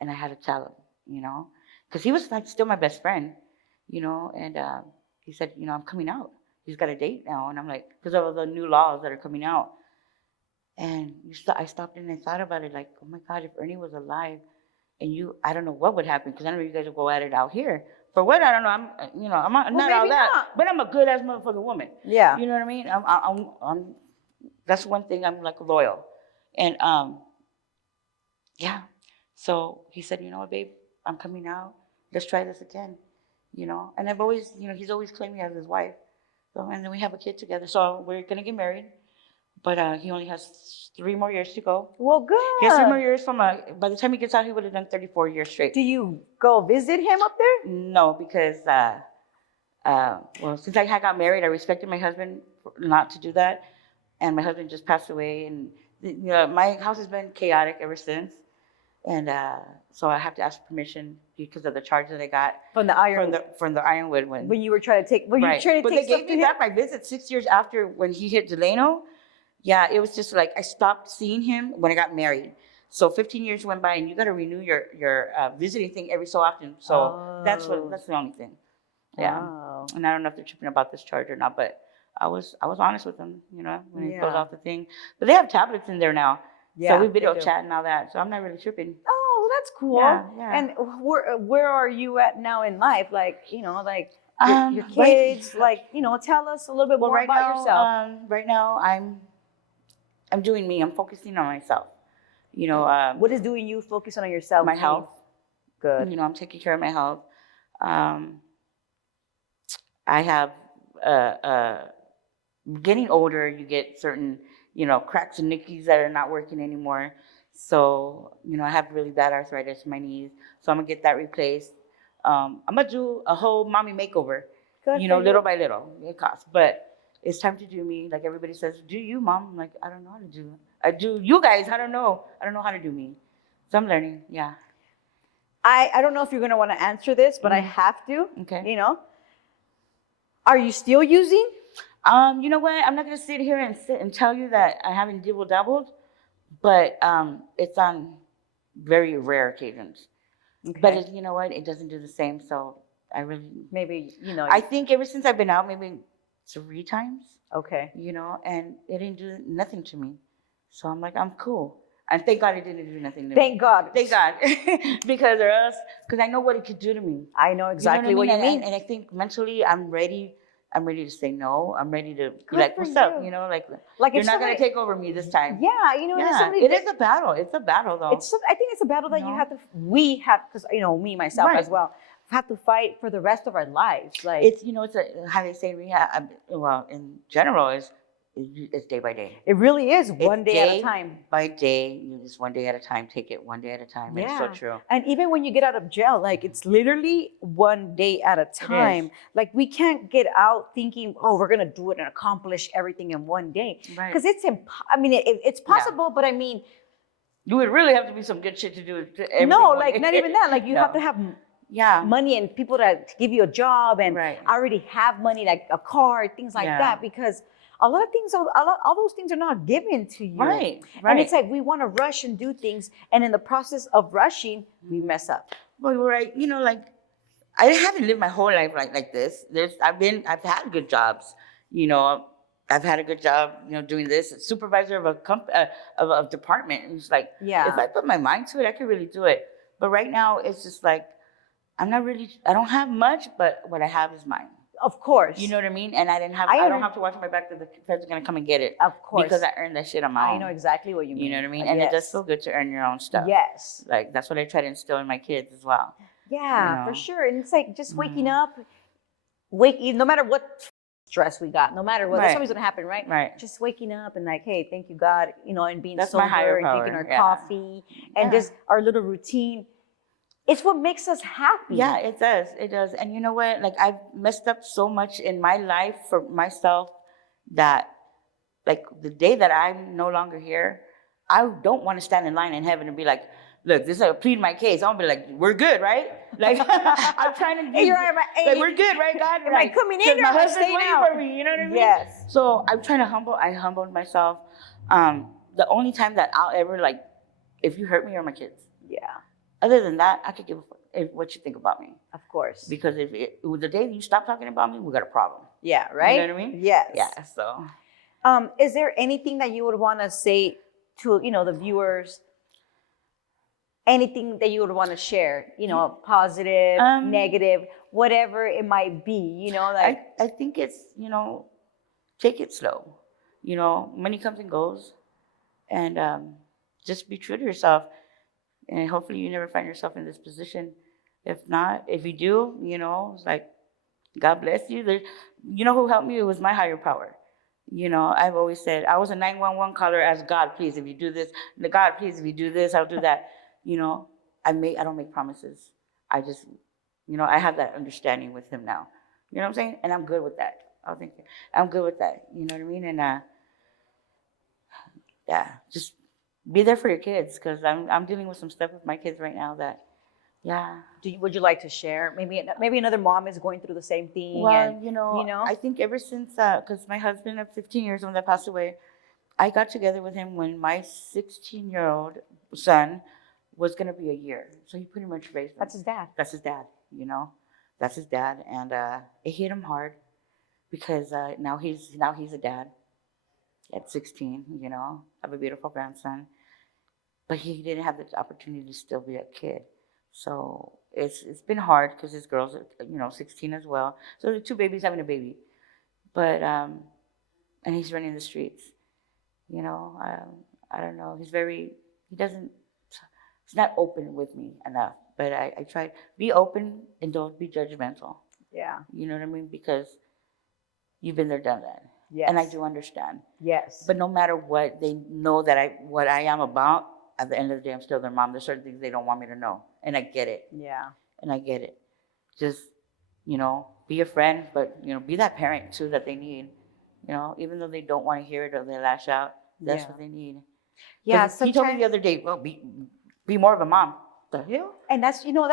and I had to tell him, because he was like still my best friend, and he said, I'm coming out. He's got a date now, and I'm like, because of the new laws that are coming out. And I stopped and I thought about it, like, oh my God, if Ernie was alive, and I don't know what would happen, because I know you guys will go at it out here. For what? I don't know. I'm not all that, but I'm a good ass motherfucking woman. Yeah. You know what I mean? I'm that's one thing, I'm like loyal. And so he said, you know what, babe, I'm coming out. Let's try this again. And I've always, he's always claimed me as his wife. So, and then we have a kid together. So we're going to get married. But he only has 3 more years to go. Well, good. He has 3 more years by the time he gets out, he would have done 34 years straight. Do you go visit him up there? No, because, since I got married, I respected my husband not to do that. And my husband just passed away, and my house has been chaotic ever since. And so I have to ask permission because of the charge that I got from the Ironwood when you were trying to take. Were you trying to but take? They gave me back my visit 6 years after when he hit Delano. Yeah, it was just like I stopped seeing him when I got married. So 15 years went by, and you got to renew your visiting thing every so often. So that's the only thing. Yeah, wow. And I don't know if they're tripping about this charge or not, but I was honest with them, when he goes off the thing. But they have tablets in there now, so we video chat and all that. So I'm not really tripping. Oh, well, that's cool. Yeah. And where are you at now in life? Like, your kids. Tell us a little bit more about yourself. Right now, I'm doing me. I'm focusing on myself. What is doing you focusing on yourself? My health. Good. I'm taking care of my health. I have getting older, you get certain, cracks and nickies that are not working anymore. So, I have really bad arthritis in my knees. So I'm going to get that replaced. I'm going to do a whole mommy makeover, little by little. It costs. But it's time to do me. Like everybody says, do you, Mom? I'm like, I don't know how to do it. I do you guys. I don't know. I don't know how to do me. So I'm learning. Yeah. I don't know if you're going to want to answer this, but I have to. Okay. Are you still using? You know what? I'm not going to sit here and tell you that I haven't dibble-dabbled, but it's on very rare occasions. Okay. But you know what? It doesn't do the same, so I really... Maybe, I think ever since I've been out, maybe 3 times, Okay. you know, and it didn't do nothing to me. So I'm like, I'm cool. And thank God it didn't do nothing to me. Thank God. Thank God. because I know what it could do to me. I know exactly what you mean. And I think mentally I'm ready. I'm ready to say no. I'm ready to be Good like, for what's up? you. You know, like Like you're if not going somebody, to take over me this time. yeah, you know, there's Yeah, somebody it is a battle. It's a battle though. I think it's a battle that you No. have to, we have, because, you know, me, myself Right. as well, have to fight for the rest of our lives. Like, It's, you know, it's a, how they say rehab, well, in general, it's day by day. it really is one It's day at a time. by day, you just one day at a time, take it one day at a time. Yeah. It's so true. And even when you get out of jail, like it's literally one day at a time. Like we can't get out thinking, oh, we're gonna do it and accomplish everything in one day. Right. Because it's I mean, it's possible, but I mean, You would really have to be some good shit to do it. no, like not even that. Like you have to have money and people to give you a job and already have money, like a car, things like that, because a lot of things, all those things are not given to you. Right. And it's like we want to rush and do things, and in the process of rushing, we mess up. Well, right. You know, like I haven't lived my whole life like this. I've had good jobs. You know, I've had a good job. You know, doing this, supervisor of a department. And it's like, if I put my mind to it, I could really do it. But right now, it's just like I don't have much, but what I have is mine. Of course. You know what I mean? And I don't have to watch my back that the feds are gonna come and get it. Of course. Because I earned that shit on my own. I know exactly what you mean. You know what I mean? And it does feel good to earn your own stuff. Yes. Like that's what I try to instill in my kids as well. Yeah, you know? For sure. And it's like just waking up, no matter what stress we got, no matter what, that's always gonna happen, right? Right. Just waking up and like, hey, thank you God, you know, and being sober and drinking our coffee and just our little routine. It's what makes us happy. Yeah, it does. It does. And you know what? Like I've messed up so much in my life for myself that like the day that I'm no longer here, I don't want to stand in line in heaven and be like, look, this is I plead my case. I'll be like, we're good, right? Like I'm trying to give, like we're good, right, God? Am I coming in or my am I husband's staying waiting out? for me, you know what I mean? Yes. So I'm trying to I humbled myself. The only time that I'll ever like, if you hurt me or my kids. Yeah. Other than that, I could give a fuck what you think about me. Of course. Because the day you stop talking about me, we got a problem. Yeah, right? You know what I mean? Yes. Yeah, so. Is there anything that you would want to say to, you know, the viewers? Anything that you would want to share? You know, positive, negative, whatever it might be, you know? Like I think it's, you know, take it slow. You know, money comes and goes. And just be true to yourself. And hopefully you never find yourself in this position. If not, if you do, you know, it's like, God bless you. You know who helped me? It was my higher power. You know, I've always said, I was a 911 caller as God, please, if you do this. God, please, if you do this, I'll do that. You know, I don't make promises. I just, you know, I have that understanding with him now. You know what I'm saying? And I'm good with that. I'm good with that. You know what I mean? And yeah, just be there for your kids, because I'm dealing with some stuff with my kids right now that, yeah. Would you like to share? Maybe another mom is going through the same thing. Well, you know, I think ever since, because my husband of 15 years when that passed away, I got together with him when my 16-year-old son was going to be a year. So he pretty much raised him. That's his dad. That's his dad, you know. That's his dad. And it hit him hard because now he's a dad at 16, you know. I have a beautiful grandson. But he didn't have the opportunity to still be a kid. So it's been hard because his girl's, you know, 16 as well. So the two babies having a baby. But, and he's running the streets. You know, I don't know. He's not open with me enough. But I try, be open and don't be judgmental. Yeah. You know what I mean? Because you've been there, done that. Yes. And I do understand. Yes. But no matter what, they know that what I am about, at the end of the day, I'm still their mom. There's certain things they don't want me to know. And I get it. Yeah. And I get it. Just, you know, be a friend, but, you know, be that parent, too, that they need. You know, even though they don't want to hear it or they lash out, that's what they need. Yeah. He told me the other day, well, be more of a mom. The hell? And that's, you know,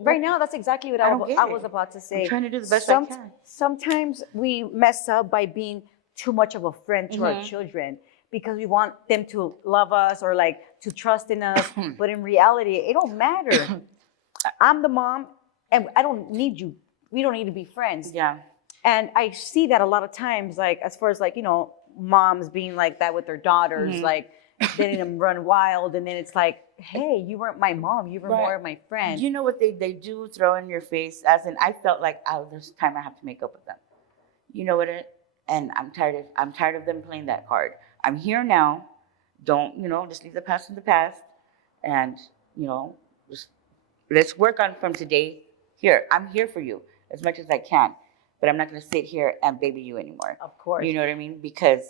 right now, that's exactly what I was about to say. I'm trying to do the best I can. Sometimes we mess up by being too much of a friend to our children, because we want them to love us or like to trust in us. But in reality, it don't matter. I'm the mom and I don't need you. We don't need to be friends. Yeah. And I see that a lot of times, like as far as like, moms being like that with their daughters, like letting them run wild. And then it's like, hey, you weren't my mom. You were more of my friend. You know what they do throw in your face, as in I felt like, oh, there's time I have to make up with them. You know what and I'm tired of them playing that card. I'm here now. Don't, just leave the past in the past. And, just let's work on from today. Here, I'm here for you as much as I can. But I'm not going to sit here and baby you anymore. Of course. You know what I mean? Because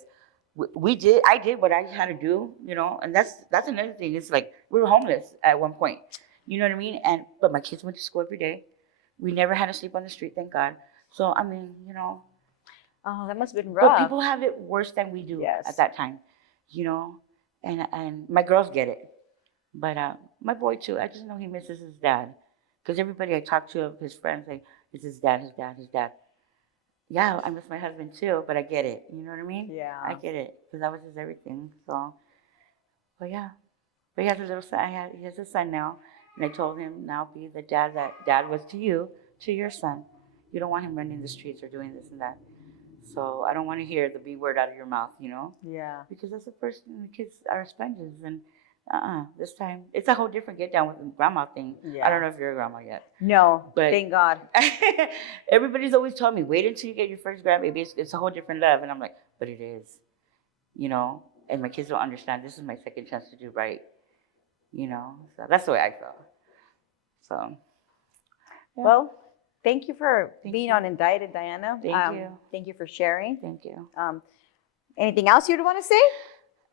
I did what I had to do, and that's another thing. It's like we were homeless at one point. You know what I mean? But my kids went to school every day. We never had to sleep on the street, thank God. So, I mean, Oh, that must have been rough. but people have it worse than we do Yes. at that time, and my girls get it. But my boy, too, I just know he misses his dad. Because everybody I talk to of his friends, like, it's his dad, his dad, his dad. Yeah, I miss my husband, too, but I get it. You know what I mean? Yeah. I get it. Because that was his everything. So, but yeah. But he has a little son. He has a son now. And I told him, now be the dad that dad was to you, to your son. You don't want him running the streets or doing this and that. So I don't want to hear the B word out of your mouth, Yeah. Because that's the first thing. The kids are sponges. And this time, it's a whole different get down with the grandma thing. Yeah. I don't know if you're a grandma yet. No, But thank God. everybody's always told me, wait until you get your first grandbaby. It's a whole different love. And I'm like, but it is, and my kids don't understand. This is my second chance to do right, so that's the way I felt. So, yeah. Well, thank you for being on Indicted, Diana. Thank you. Thank you for sharing. Thank you. Anything else you'd want to say?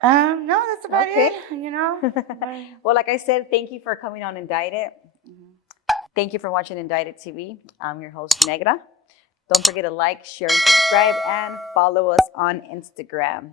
No, that's about it, Well, like I said, thank you for coming on Indicted. Thank you for watching Indicted TV. I'm your host, Negra. Don't forget to like, share, and subscribe, and follow us on Instagram.